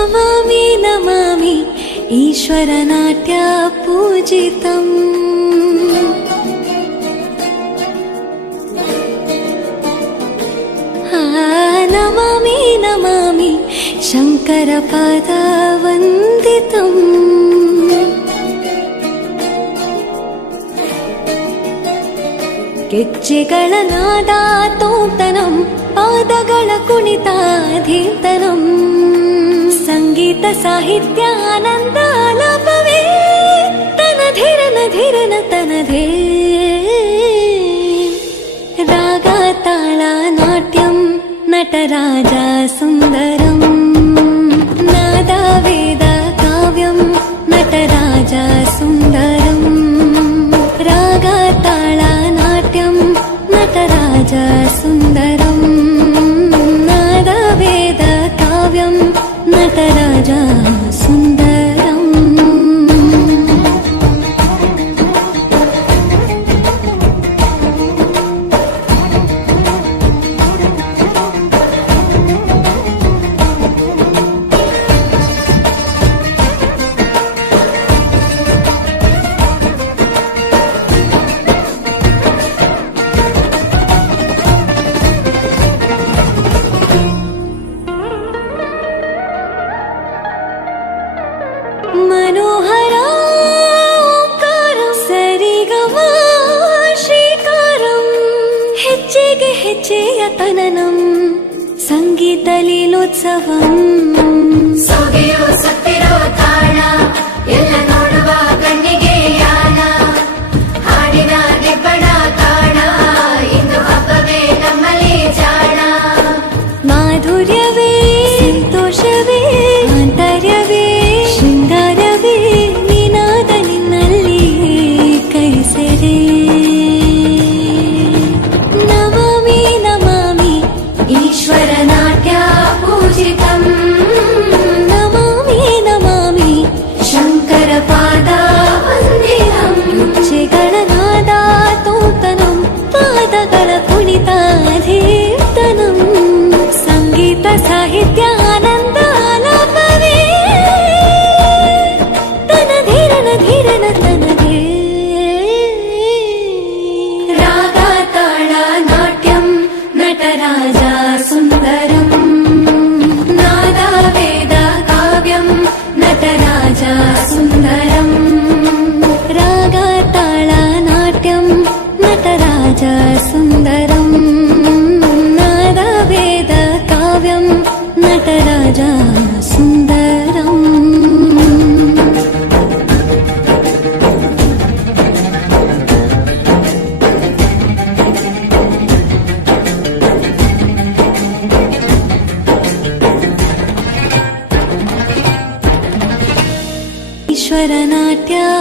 నమామి నమామి ఈశ్వరనాట్య పూజితం. నమామి నమామి శంకరపదవందితం ಗೆಜ್ಜೆಗಳ ನಾದಾತೋತನಂ ಪಾದಗಳ ಕುಣಿತಾಧೀರ್ತನಂ ीतसाहित्यानन्दालवे तनधिरनधिरन तनधी। रागाताला नाट्यं नटराजा सुन्दरम्। नादवेदकाव्यं नटराजा सुन्दरम्। रागाताळानाट्यं नटराजा सुन्दर निश्चयतननं सङ्गीतलीलोत्सवम् राजा सुन्दरम् नागेदकाव्यम् नटराजा सुन्दरम् रागताळानाट्यम् नटराजा सुन्दर 掉